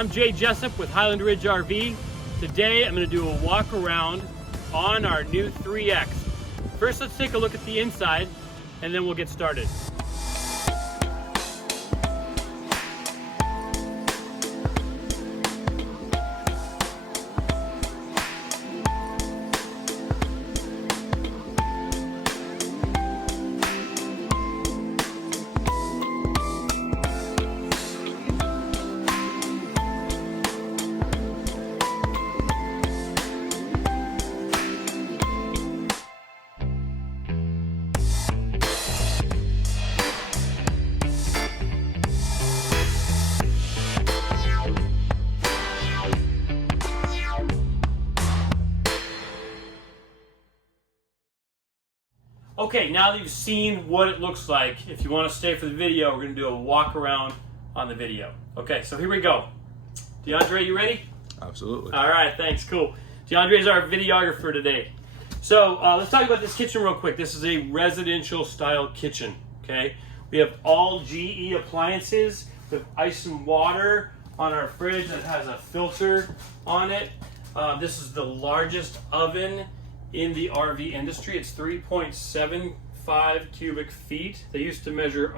I'm Jay Jessup with Highland Ridge RV. Today I'm going to do a walk around on our new 3X. First, let's take a look at the inside and then we'll get started. Okay, now that you've seen what it looks like, if you want to stay for the video, we're going to do a walk around on the video. Okay, so here we go. DeAndre, you ready? Absolutely. All right, thanks, cool. DeAndre is our videographer today. So let's talk about this kitchen real quick. This is a residential style kitchen, okay? We have all GE appliances with ice and water on our fridge that has a filter on it. This is the largest oven in the RV industry. It's 3.75 cubic feet. They used to measure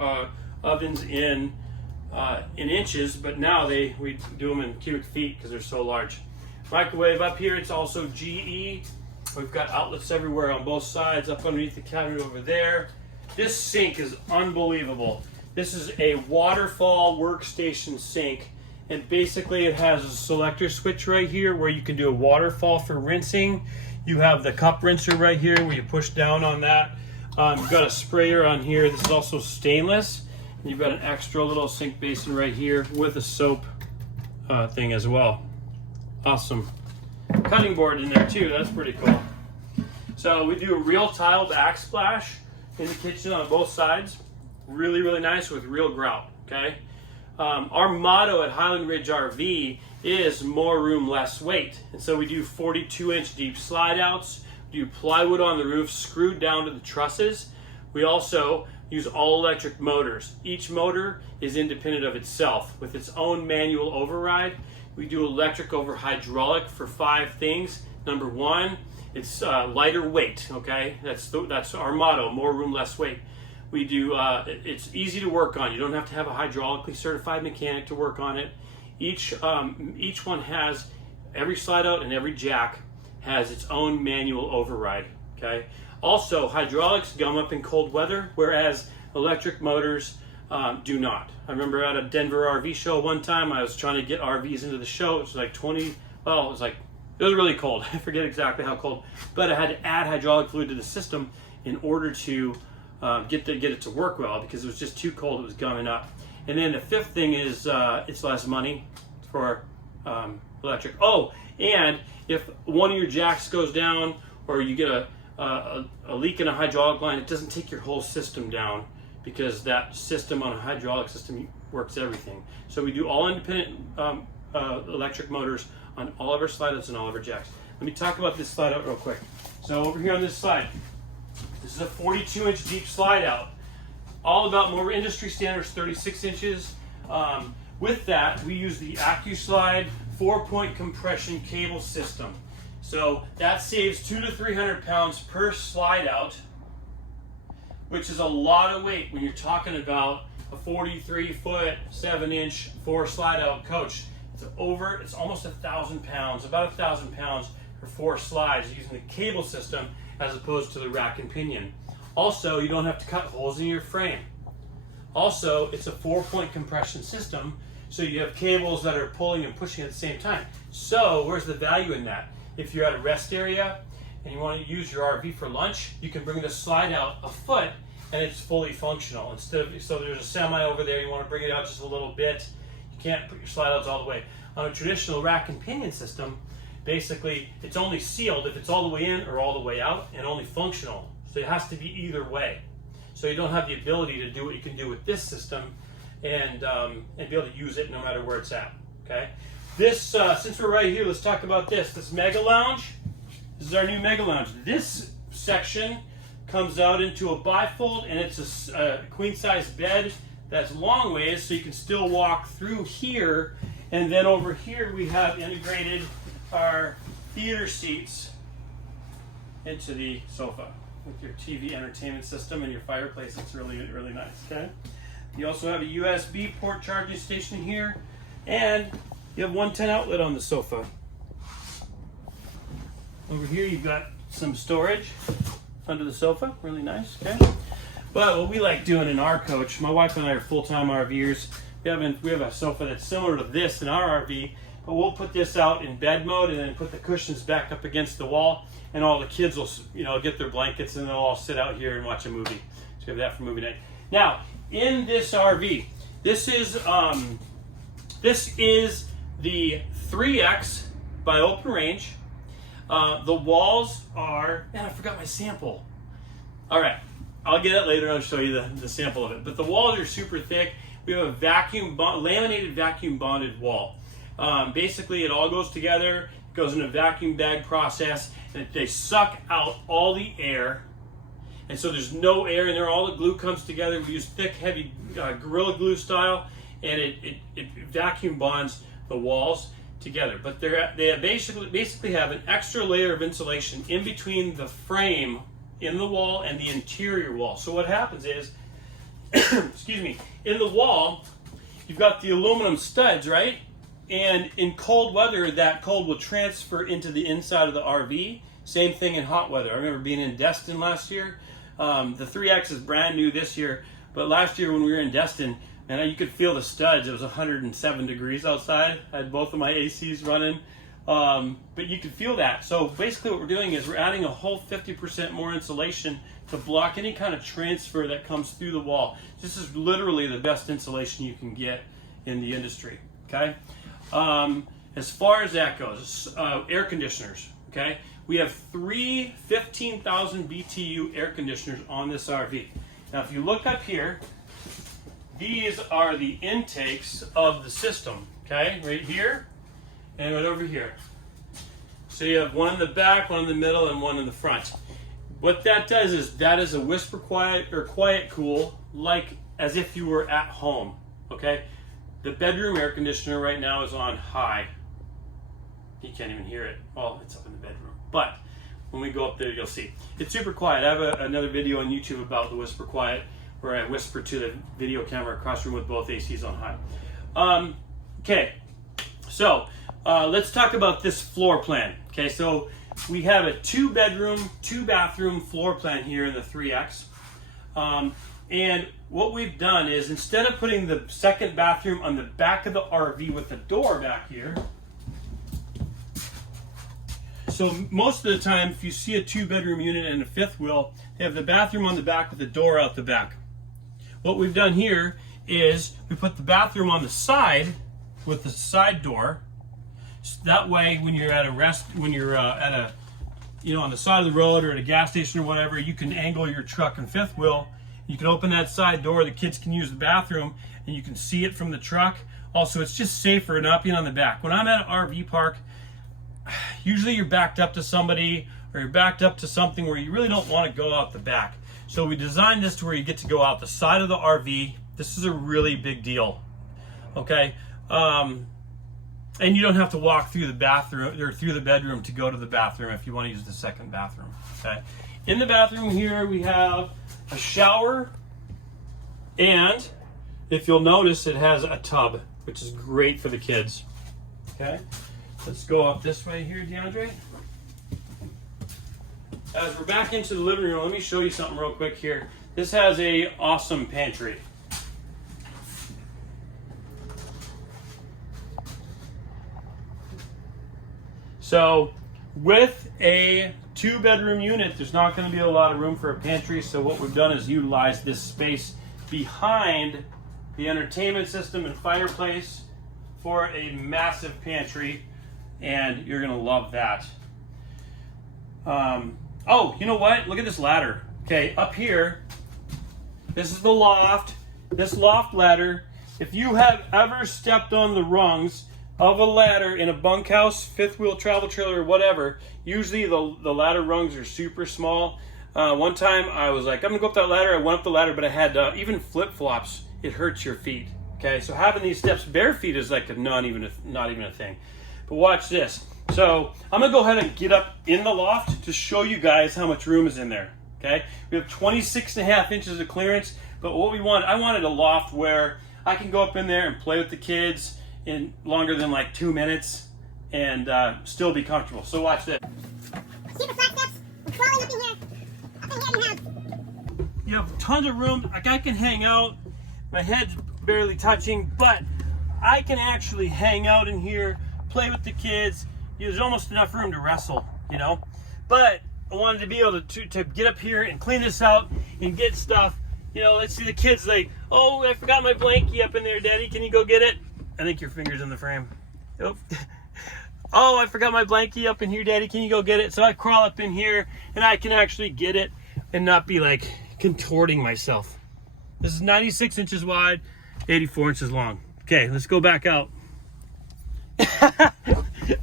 ovens in inches, but now we do them in cubic feet because they're so large. Microwave up here, it's also GE. We've got outlets everywhere on both sides, up underneath the cabinet over there. This sink is unbelievable. This is a waterfall workstation sink, and basically it has a selector switch right here where you can do a waterfall for rinsing. You have the cup rinser right here where you push down on that. You've got a sprayer on here. This is also stainless. And you've got an extra little sink basin right here with a soap thing as well. Awesome. Cutting board in there too. That's pretty cool. So we do a real tile backsplash in the kitchen on both sides. Really, really nice with real grout. Okay. Our motto at Highland Ridge RV is more room, less weight. And so we do 42-inch deep slide outs. We do plywood on the roof screwed down to the trusses. We also use all electric motors. Each motor is independent of itself with its own manual override. We do electric over hydraulic for 5 things. Number 1, it's lighter weight, okay? That's our motto, more room, less weight. We do, it's easy to work on. You don't have to have a hydraulically certified mechanic to work on it. Each one has, every slide out and every jack has its own manual override, okay? Also, hydraulics gum up in cold weather, whereas electric motors do not. I remember at a Denver RV show one time, I was trying to get RVs into the show. It was like it was really cold. I forget exactly how cold, but I had to add hydraulic fluid to the system in order to get it to work well because it was just too cold. It was gumming up. And then the 5th thing is it's less money for electric. Oh, and if one of your jacks goes down or you get a leak in a hydraulic line, it doesn't take your whole system down because that system on a hydraulic system works everything. So we do all independent electric motors on all of our slide outs and all of our jacks. Let me talk about this slide out real quick. So over here on this slide, this is a 42-inch deep slide out. All about more industry standards, 36 inches. With that, we use the AccuSlide 4-point compression cable system. So that saves 200 to 300 pounds per slide out, which is a lot of weight when you're talking about a 43-foot, 7-inch, 4 slide out coach. It's almost 1,000 pounds, about 1,000 pounds for 4 slides using the cable system as opposed to the rack and pinion. Also, you don't have to cut holes in your frame. Also, it's a 4-point compression system, so you have cables that are pulling and pushing at the same time. So, where's the value in that? If you're at a rest area and you want to use your RV for lunch, you can bring the slide out a foot and it's fully functional. So there's a semi over there, you want to bring it out just a little bit, you can't put your slide outs all the way. On a traditional rack and pinion system, basically it's only sealed if it's all the way in or all the way out and only functional. So it has to be either way. So you don't have the ability to do what you can do with this system and be able to use it no matter where it's at, okay? This, since we're right here, let's talk about this Mega Lounge. This is our new Mega Lounge. This section comes out into a bifold and it's a queen size bed that's long ways so you can still walk through here And then over here we have integrated our theater seats into the sofa with your TV entertainment system and your fireplace. It's really, really nice, okay? You also have a USB port charging station here, and you have 110 outlet on the sofa. Over here you've got some storage under the sofa, really nice, okay? But what we like doing in our coach, my wife and I are full-time RVers. We have a sofa that's similar to this in our RV, but we'll put this out in bed mode and then put the cushions back up against the wall, and all the kids will, get their blankets and they'll all sit out here and watch a movie. So we have that for movie night. Now, in this RV, this is the 3X by Open Range. The walls are, man, I forgot my sample. All right, I'll get it later. I'll show you the sample of it. But the walls are super thick. We have a laminated vacuum bonded wall. Basically, it all goes together. It goes in a vacuum bag process, and they suck out all the air. And so there's no air in there. All the glue comes together. We use thick, heavy Gorilla Glue style, and it vacuum bonds the walls together. But they basically have an extra layer of insulation in between the frame in the wall and the interior wall. So what happens is, excuse me, in the wall, you've got the aluminum studs, right? And in cold weather, that cold will transfer into the inside of the RV. Same thing in hot weather. I remember being in Destin last year. The 3X is brand new this year, but last year when we were in Destin, and you could feel the studs. It was 107 degrees outside. I had both of my ACs running, but you could feel that. So basically what we're doing is we're adding a whole 50% more insulation to block any kind of transfer that comes through the wall. This is literally the best insulation you can get in the industry, okay? As far as that goes, air conditioners, okay? We have 3 15,000 BTU air conditioners on this RV. Now, if you look up here, these are the intakes of the system, okay? Right here and right over here. So you have one in the back, one in the middle, and one in the front. What that does is that is a whisper quiet or quiet cool, like as if you were at home, okay? The bedroom air conditioner right now is on high. You can't even hear it. Well, it's up in the bedroom. But when we go up there, you'll see. It's super quiet. I have another video on YouTube about the whisper quiet, where I whisper to the video camera across the room with both ACs on high. Okay, so let's talk about this floor plan. Okay, so we have a 2-bedroom, 2-bathroom floor plan here in the 3X. And what we've done is, instead of putting the second bathroom on the back of the RV with the door back here, so most of the time, if you see a 2-bedroom unit and a fifth wheel, they have the bathroom on the back with the door out the back. What we've done here is we put the bathroom on the side with the side door. So that way, when you're at a on the side of the road or at a gas station or whatever, you can angle your truck and fifth wheel. You can open that side door. The kids can use the bathroom, and you can see it from the truck. Also, it's just safer not being on the back. When I'm at an RV park, usually you're backed up to somebody or you're backed up to something where you really don't want to go out the back. So we designed this to where you get to go out the side of the RV. This is a really big deal, okay? And you don't have to walk through the bathroom or through the bedroom to go to the bathroom if you want to use the second bathroom, okay? In the bathroom here, we have a shower, and if you'll notice, it has a tub, which is great for the kids, okay? Let's go up this way here, DeAndre. As we're back into the living room, let me show you something real quick here. This has an awesome pantry. So with a 2-bedroom unit, there's not going to be a lot of room for a pantry. So what we've done is utilize this space behind the entertainment system and fireplace for a massive pantry, and you're going to love that. Oh, you know what? Look at this ladder. Okay, up here, this is the loft. This loft ladder, if you have ever stepped on the rungs of a ladder in a bunkhouse, fifth wheel travel trailer, or whatever, usually the ladder rungs are super small. One time I was like, I'm gonna go up that ladder. I went up the ladder, but I had even flip-flops. It hurts your feet, Okay, so having these steps bare feet is like not even a thing. But watch this. So I'm gonna go ahead and get up in the loft to show you guys how much room is in there. Okay, we have 26.5 inches of clearance, but what I wanted a loft where I can go up in there and play with the kids in longer than like 2 minutes and still be comfortable. So watch this. Super flat steps. We're crawling up in here. Up in here in house. You have tons of room. Like I can hang out. My head's barely touching, but I can actually hang out in here, play with the kids. There's almost enough room to wrestle, you know. But I wanted to be able to get up here and clean this out and get stuff. You know, let's see the kids like, oh, I forgot my blankie up in there, Daddy. Can you go get it? I think your finger's in the frame. Oh, oh, I forgot my blankie up in here, Daddy. Can you go get it? So I crawl up in here and I can actually get it and not be like contorting myself. This is 96 inches wide, 84 inches long. Okay, let's go back out.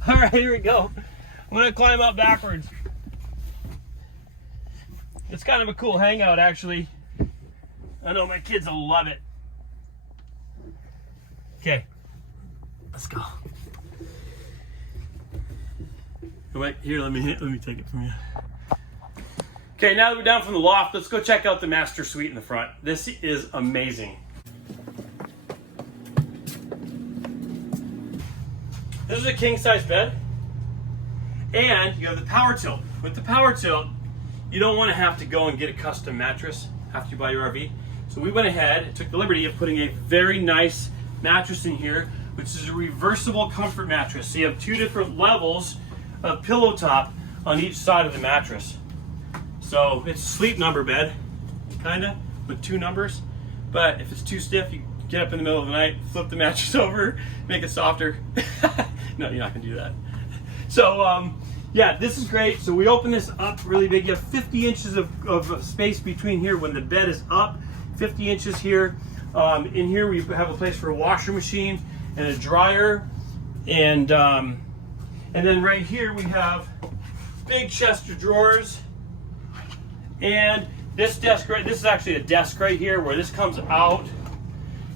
All right, here we go. I'm gonna climb up backwards. It's kind of a cool hangout, actually. I know my kids will love it. Okay, let's go. Wait, here, let me take it from you. Okay, now that we're down from the loft, let's go check out the master suite in the front. This is amazing. This is a king size bed, and you have the power tilt. With the power tilt, you don't want to have to go and get a custom mattress after you buy your RV. So we went ahead and took the liberty of putting a very nice mattress in here, which is a reversible comfort mattress. So you have 2 different levels of pillow top on each side of the mattress. So it's a sleep number bed, kinda, with 2 numbers. But if it's too stiff, you get up in the middle of the night, flip the mattress over, make it softer. No, you're not gonna do that. So yeah, this is great. So we open this up really big. You have 50 inches of space between here when the bed is up, 50 inches here. In here we have a place for a washer machine and a dryer. And then right here we have big chest of drawers. And this desk this is actually a desk right here where this comes out.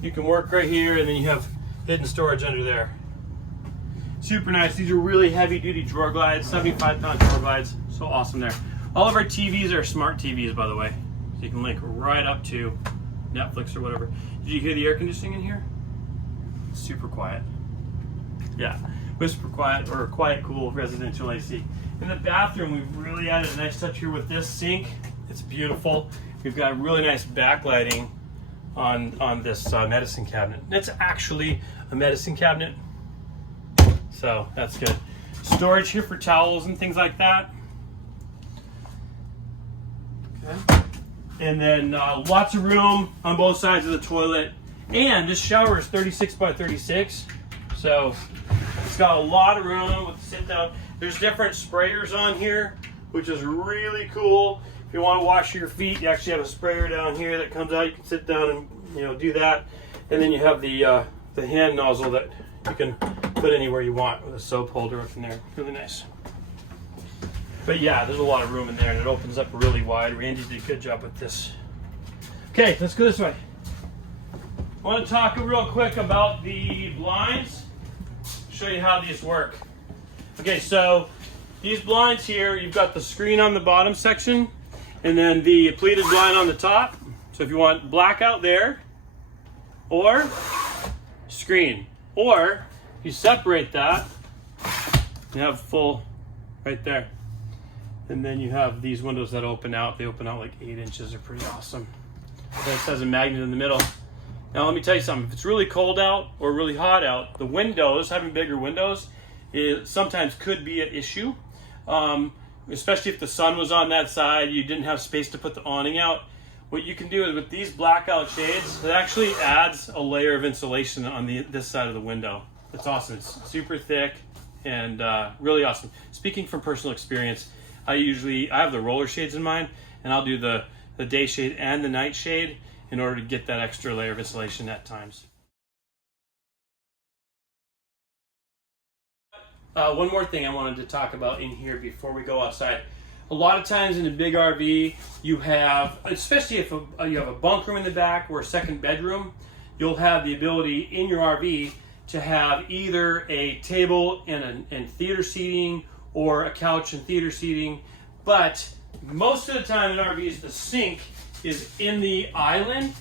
You can work right here, and then you have hidden storage under there. Super nice. These are really heavy duty drawer glides, 75-pound drawer glides. So awesome there. All of our TVs are smart TVs, by the way. So you can link right up to Netflix or whatever. Did you hear the air conditioning in here? It's super quiet. Yeah, whisper quiet or quiet cool residential AC. In the bathroom, we've really added a nice touch here with this sink. It's beautiful. We've got really nice backlighting on this medicine cabinet. It's actually a medicine cabinet, so that's good. Storage here for towels and things like that. Okay. And then lots of room on both sides of the toilet. And this shower is 36 by 36, so it's got a lot of room with the sit down. There's different sprayers on here, which is really cool. If you want to wash your feet, you actually have a sprayer down here that comes out. You can sit down and do that. And then you have the hand nozzle that you can put anywhere you want with a soap holder up in there. Really nice. But yeah, there's a lot of room in there, and it opens up really wide. Randy did a good job with this. Okay, let's go this way. I want to talk real quick about the blinds. Show you how these work. Okay, so these blinds here, you've got the screen on the bottom section, and then the pleated blind on the top. So if you want blackout there, or screen, or you separate that, you have full right there. And then you have these windows that open out. They open out like 8 inches. They're pretty awesome. This has a magnet in the middle. Now let me tell you something. If it's really cold out or really hot out, the windows, having bigger windows, it sometimes could be an issue. Especially if the sun was on that side, you didn't have space to put the awning out. What you can do is with these blackout shades, it actually adds a layer of insulation on this side of the window. It's awesome. It's super thick and really awesome. Speaking from personal experience, I have the roller shades in mine, and I'll do the day shade and the night shade in order to get that extra layer of insulation at times. One more thing I wanted to talk about in here before we go outside. A lot of times in a big RV, you have, especially if you have a bunk room in the back or a second bedroom, you'll have the ability in your RV to have either a table and theater seating or a couch and theater seating. But most of the time in RVs, the sink is in the island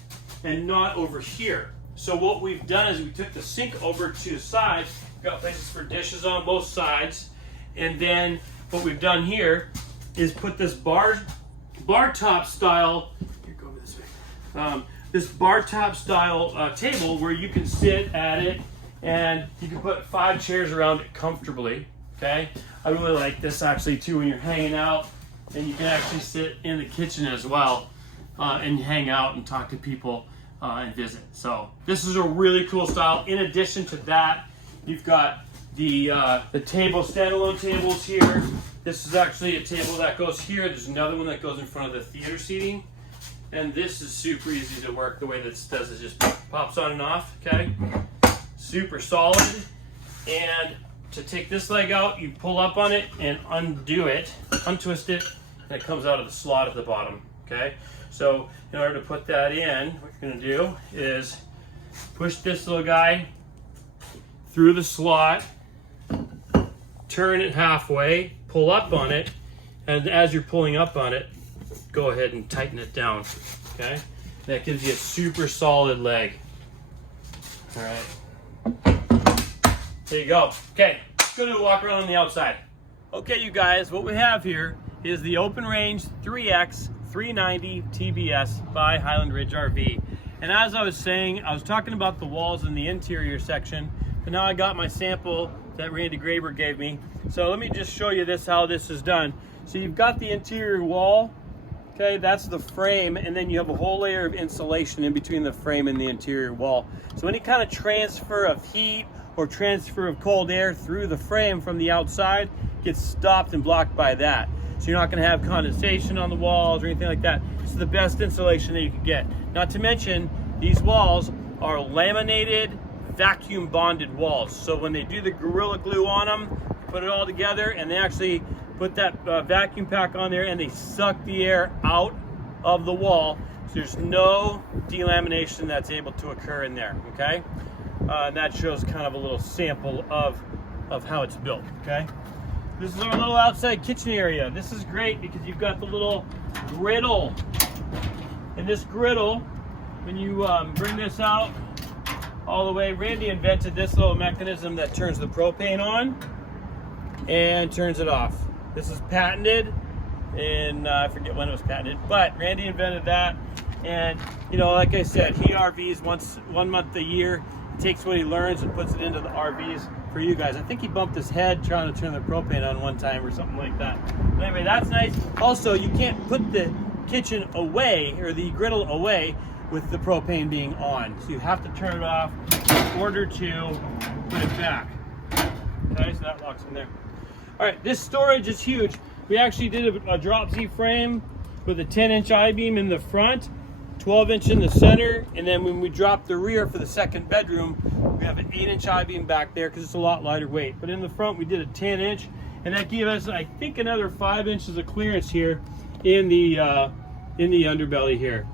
and not over here. So what we've done is we took the sink over to the sides, got places for dishes on both sides, and then what we've done here is put this bar top style, here, go over this way, this bar top style table where you can sit at it and you can put 5 chairs around it comfortably, okay? I really like this actually too when you're hanging out, and you can actually sit in the kitchen as well and hang out and talk to people and visit. So this is a really cool style. In addition to that, you've got the table, standalone tables here. This is actually a table that goes here. There's another one that goes in front of the theater seating. And this is super easy to work. The way this does is just pops on and off, okay? Super solid. And to take this leg out, you pull up on it and undo it, untwist it, and it comes out of the slot at the bottom, okay? So in order to put that in, what you're gonna do is push this little guy through the slot, turn it halfway, pull up on it, and as you're pulling up on it, go ahead and tighten it down, okay? That gives you a super solid leg. All right. There you go. Okay, let's go do a walk around on the outside. Okay, you guys, what we have here is the open range 3X 390 TBS by Highland Ridge RV. And as I was saying, I was talking about the walls in the interior section, and now I got my sample that Randy Graber gave me. So let me just show you how this is done. So you've got the interior wall, okay, that's the frame, and then you have a whole layer of insulation in between the frame and the interior wall. So any kind of transfer of heat or transfer of cold air through the frame from the outside gets stopped and blocked by that. So you're not going to have condensation on the walls or anything like that. It's the best insulation that you can get. Not to mention, these walls are laminated, vacuum bonded walls. So when they do the Gorilla Glue on them, put it all together, and they actually put that vacuum pack on there, and they suck the air out of the wall. So there's no delamination that's able to occur in there, okay? And that shows kind of a little sample of how it's built, okay? This is our little outside kitchen area. This is great because you've got the little griddle. And this griddle, when you bring this out all the way, Randy invented this little mechanism that turns the propane on and turns it off. This is patented, and I forget when it was patented, but Randy invented that. And you know, like I said, he RVs 1 month a year. He takes what he learns and puts it into the RVs for you guys. I think he bumped his head trying to turn the propane on one time or something like that. But anyway, that's nice. Also, you can't put the kitchen away or the griddle away with the propane being on. So you have to turn it off in order to put it back. Okay, so that locks in there. All right, this storage is huge. We actually did a drop Z frame with a 10-inch I-beam in the front, 12-inch in the center, and then when we drop the rear for the second bedroom, we have an 8-inch I-beam back there because it's a lot lighter weight. But in the front, we did a 10-inch, and that gave us, I think, another 5 inches of clearance here in the underbelly here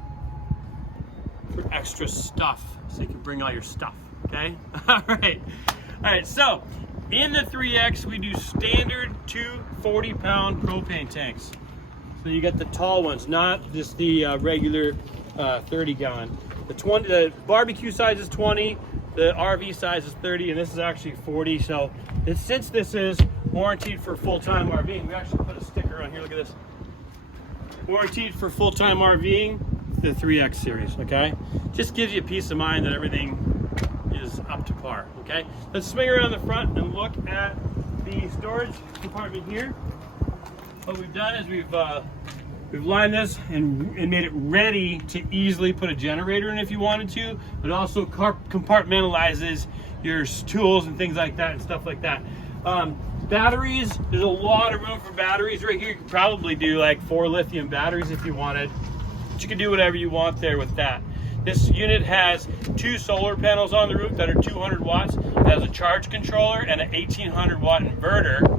for extra stuff, so you can bring all your stuff. Okay. All right. So in the 3X, we do standard 2 40-pound propane tanks. So you get the tall ones, not just the regular 30-gallon. The barbecue size is 20, the RV size is 30, and this is actually 40. So since this is warranted for full-time RVing, we actually put a sticker on here. Look at this. Warranted for full-time RVing, the 3X series. Okay, just gives you peace of mind that everything is up to par. Okay, let's swing around the front and look at the storage compartment here. What we've done is we've lined this and made it ready to easily put a generator in if you wanted to, but also compartmentalizes your tools and things like that and stuff like that. Batteries, there's a lot of room for batteries right here. You could probably do like 4 lithium batteries if you wanted, but you can do whatever you want there with that. This unit has 2 solar panels on the roof that are 200 watts. It has a charge controller and an 1800 watt inverter.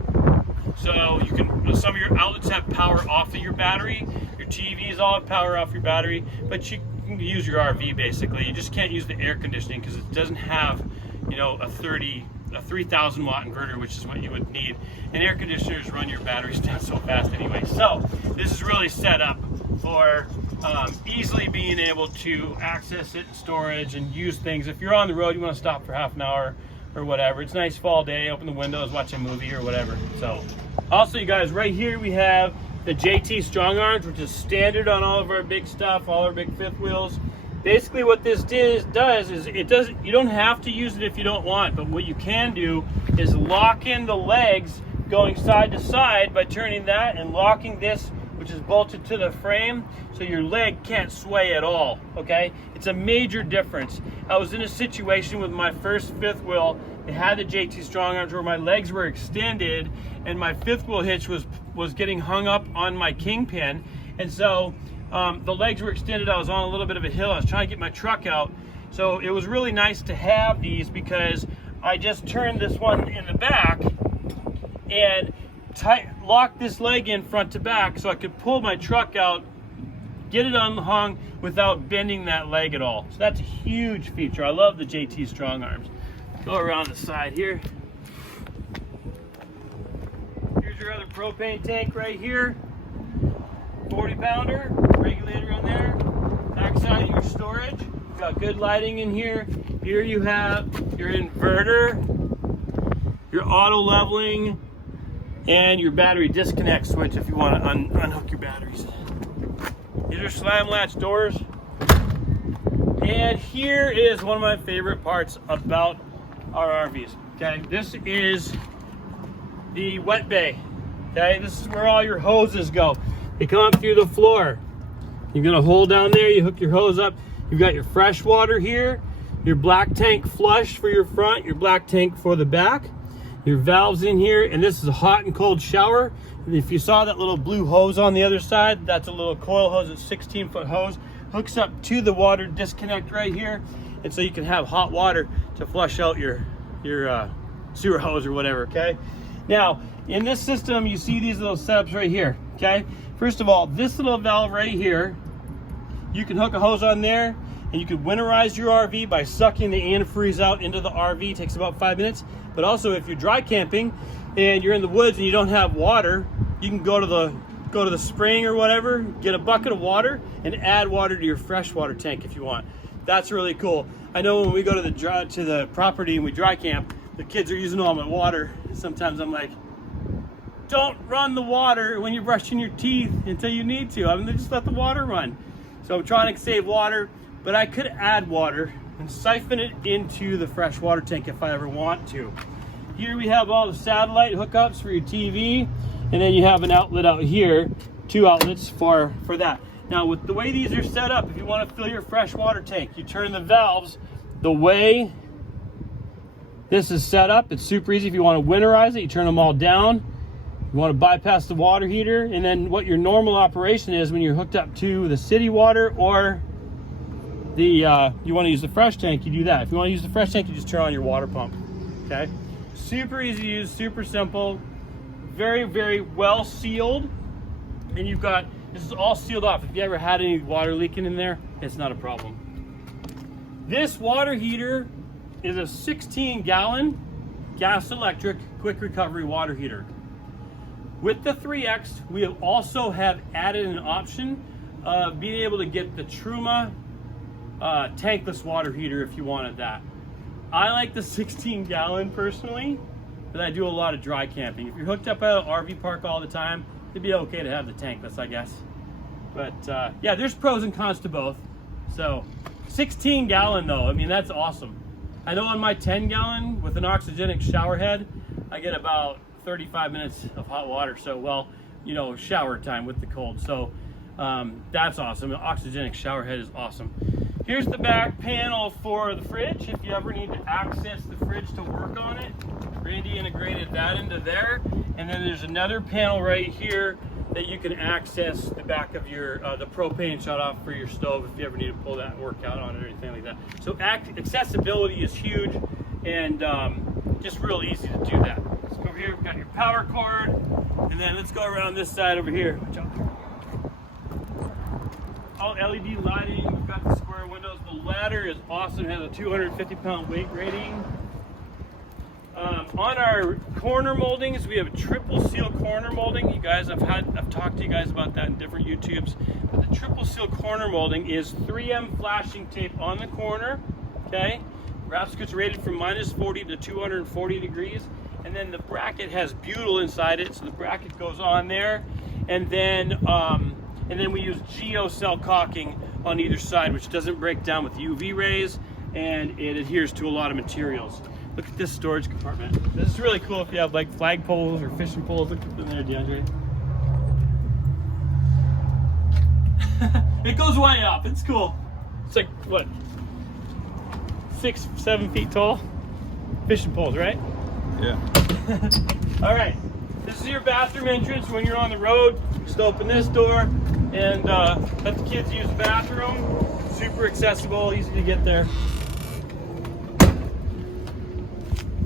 So you can, some of your outlets have power off of your battery. Your TVs all have power off your battery, but you can use your RV basically. You just can't use the air conditioning because it doesn't have, you know, a 3,000 watt inverter, which is what you would need. And air conditioners run your batteries down so fast anyway. So this is really set up for easily being able to access it in storage and use things. If you're on the road, you want to stop for half an hour or whatever. It's a nice fall day, open the windows, watch a movie or whatever. So also, you guys, right here we have the JT Strong Arms, which is standard on all of our big stuff, all our big fifth wheels. Basically what this does is you don't have to use it if you don't want, but what you can do is lock in the legs going side to side by turning that and locking this, which is bolted to the frame, so your leg can't sway at all, okay? It's a major difference. I was in a situation with my first fifth wheel. It had the JT Strong Arms where my legs were extended and my fifth wheel hitch was getting hung up on my kingpin. And so the legs were extended. I was on a little bit of a hill. I was trying to get my truck out. So it was really nice to have these because I just turned this one in the back and lock this leg in front to back so I could pull my truck out, get it unhung without bending that leg at all. So that's a huge feature. I love the JT Strong Arms. Go around the side here. Here's your other propane tank right here. 40 pounder, regulator on there. Backside of your storage. You've got good lighting in here. Here you have your inverter, your auto leveling, and your battery disconnect switch if you want to unhook your batteries. These are slam latch doors. And here is one of my favorite parts about our RVs. Okay, this is the wet bay. Okay, this is where all your hoses go. They come up through the floor. You're gonna hold down there, you hook your hose up. You've got your fresh water here, your black tank flush for your front, your black tank for the back, your valves in here, and this is a hot and cold shower. If you saw that little blue hose on the other side, that's a little coil hose, it's 16-foot hose, hooks up to the water disconnect right here, and so you can have hot water to flush out your sewer hose or whatever, okay? Now, in this system, you see these little setups right here, okay? First of all, this little valve right here, you can hook a hose on there, and you can winterize your RV by sucking the antifreeze out into the RV. It takes about 5 minutes. But also, if you're dry camping and you're in the woods and you don't have water, you can go to the spring or whatever, get a bucket of water, and add water to your freshwater tank if you want. That's really cool. I know when we go to the property and we dry camp, the kids are using all my water. Sometimes I'm like, don't run the water when you're brushing your teeth until you need to. I mean, just let the water run. So I'm trying to save water, but I could add water and siphon it into the freshwater tank if I ever want to. Here we have all the satellite hookups for your TV, and then you have an outlet out here, 2 outlets for that. Now, with the way these are set up, if you want to fill your freshwater tank, you turn the valves the way this is set up. It's super easy. If you want to winterize it, you turn them all down. You want to bypass the water heater, and then what your normal operation is when you're hooked up to the city water or the you want to use the fresh tank, you do that. If you want to use the fresh tank, you just turn on your water pump. Okay, super easy to use, super simple, very, very well sealed, and you've got, this is all sealed off. If you ever had any water leaking in there, it's not a problem. This water heater is a 16-gallon gas electric quick recovery water heater. With the 3X, we also have added an option of being able to get the Truma tankless water heater if you wanted that. I like the 16-gallon personally, but I do a lot of dry camping. If you're hooked up at an RV park all the time, it'd be okay to have the tankless, I guess. But yeah, there's pros and cons to both. So 16-gallon though, I mean, that's awesome. I know on my 10-gallon with an oxygenic shower head, I get about 35 minutes of hot water. So, well, you know, shower time with the cold. So that's awesome. An oxygenic shower head is awesome. Here's the back panel for the fridge. If you ever need to access the fridge to work on it, Randy integrated that into there. And then there's another panel right here that you can access the back of your the propane shut off for your stove if you ever need to pull that and work out on it or anything like that. So accessibility is huge, and just real easy to do that. Let's go over here. We've got your power cord, and then let's go around this side over here. all LED lighting. We've got the square windows. The ladder is awesome. It has a 250-pound weight rating. On our corner moldings, we have a triple seal corner molding. You guys, I've talked to you guys about that in different YouTubes. But the triple seal corner molding is 3M flashing tape on the corner. Okay, wrap screws rated from -40 to 240 degrees, and then the bracket has butyl inside it, so the bracket goes on there, and then we use geocell caulking on either side, which doesn't break down with UV rays, and it adheres to a lot of materials. Look at this storage compartment. This is really cool if you have like flag poles or fishing poles. Look in there, DeAndre. It goes way up. It's cool. It's like, what, 6, 7 feet tall? Fishing poles, right? Yeah. All right. This is your bathroom entrance. When you're on the road, just open this door and let the kids use the bathroom. Super accessible, easy to get there.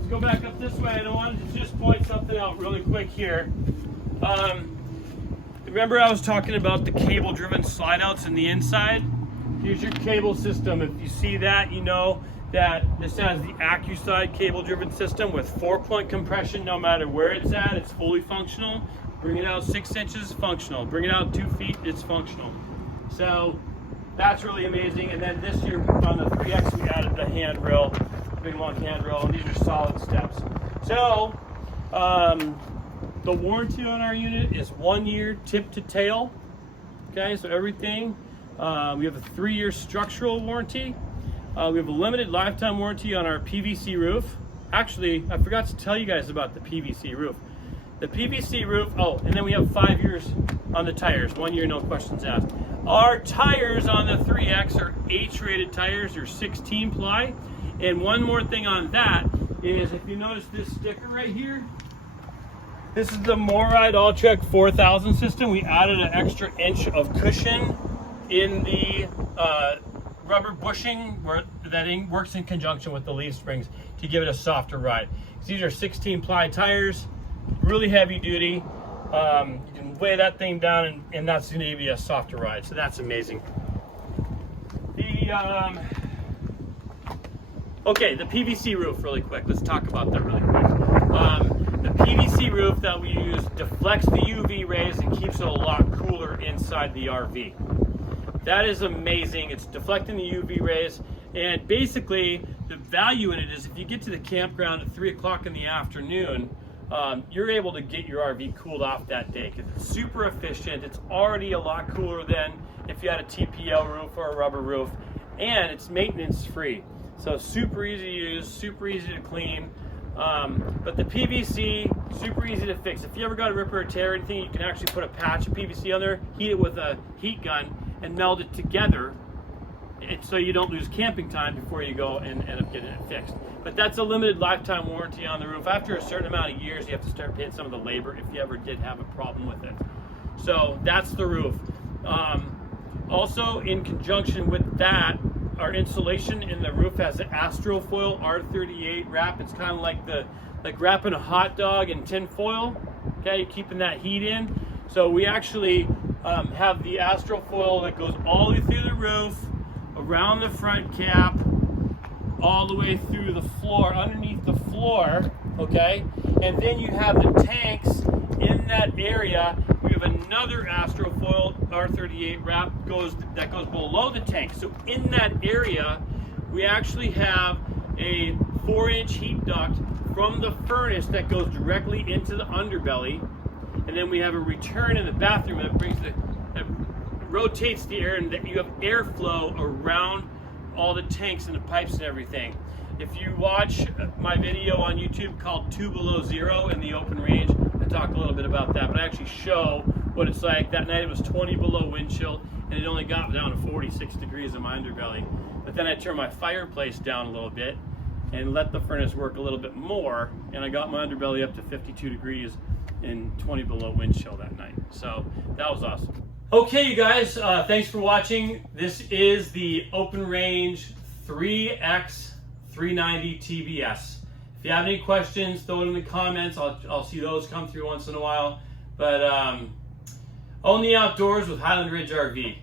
Go back up this way, and I wanted to just point something out really quick here. Remember I was talking about the cable-driven slide-outs in the inside? Here's your cable system. If you see that, you know that this has the AccuSide cable-driven system with 4-point compression. No matter where it's at, it's fully functional. Bring it out 6 inches, functional. Bring it out 2 feet, it's functional. So that's really amazing. And then this year on the 3X, we added the handrail. Big long handrail, and these are solid steps. So the warranty on our unit is 1 year tip to tail. Okay, so everything. We have a 3-year structural warranty. We have a limited lifetime warranty on our PVC roof. Actually, I forgot to tell you guys about the PVC roof. The PVC roof, oh, and then we have 5 years on the tires. 1 year, no questions asked. Our tires on the 3X are H-rated tires. They're 16 ply. And one more thing on that is, if you notice this sticker right here, this is the Moride Alltrek 4000 system. We added an extra inch of cushion in the rubber bushing that works in conjunction with the leaf springs to give it a softer ride. These are 16 ply tires, really heavy duty. You can weigh that thing down and that's going to give you a softer ride. So that's amazing. Okay, the PVC roof really quick. Let's talk about that really quick. The PVC roof that we use deflects the UV rays and keeps it a lot cooler inside the RV. That is amazing. It's deflecting the UV rays, and basically the value in it is if you get to the campground at 3 o'clock in the afternoon, you're able to get your RV cooled off that day because it's super efficient. It's already a lot cooler than if you had a TPL roof or a rubber roof, and it's maintenance free. So super easy to use, super easy to clean. But the PVC, super easy to fix. If you ever got a ripper or tear or anything, you can actually put a patch of PVC on there, heat it with a heat gun, and meld it together, so you don't lose camping time before you go and end up getting it fixed. But that's a limited lifetime warranty on the roof. After a certain amount of years, you have to start paying some of the labor if you ever did have a problem with it. So that's the roof. Also, in conjunction with that, our insulation in the roof has the Astrofoil R38 wrap. It's kind of like wrapping a hot dog in tin foil, okay, keeping that heat in. So we actually have the Astrofoil that goes all the way through the roof, around the front cap, all the way through the floor, underneath the floor, okay? And then you have the tanks in that area. We have another Astrofoil R38 wrap that goes below the tank. So in that area, we actually have a 4-inch heat duct from the furnace that goes directly into the underbelly. And then we have a return in the bathroom that rotates the air, and that you have airflow around all the tanks and the pipes and everything. If you watch my video on YouTube called 2 Below Zero in the open range, I talk a little bit about that, but I actually show what it's like. That night it was 20 below wind chill, and it only got down to 46 degrees in my underbelly. But then I turned my fireplace down a little bit and let the furnace work a little bit more, and I got my underbelly up to 52 degrees in 20 below wind chill that night. So that was awesome. Okay, you guys, thanks for watching. This is the Open Range 3X 390 TBS. If you have any questions, throw it in the comments. I'll see those come through once in a while. But own the outdoors with Highland Ridge RV.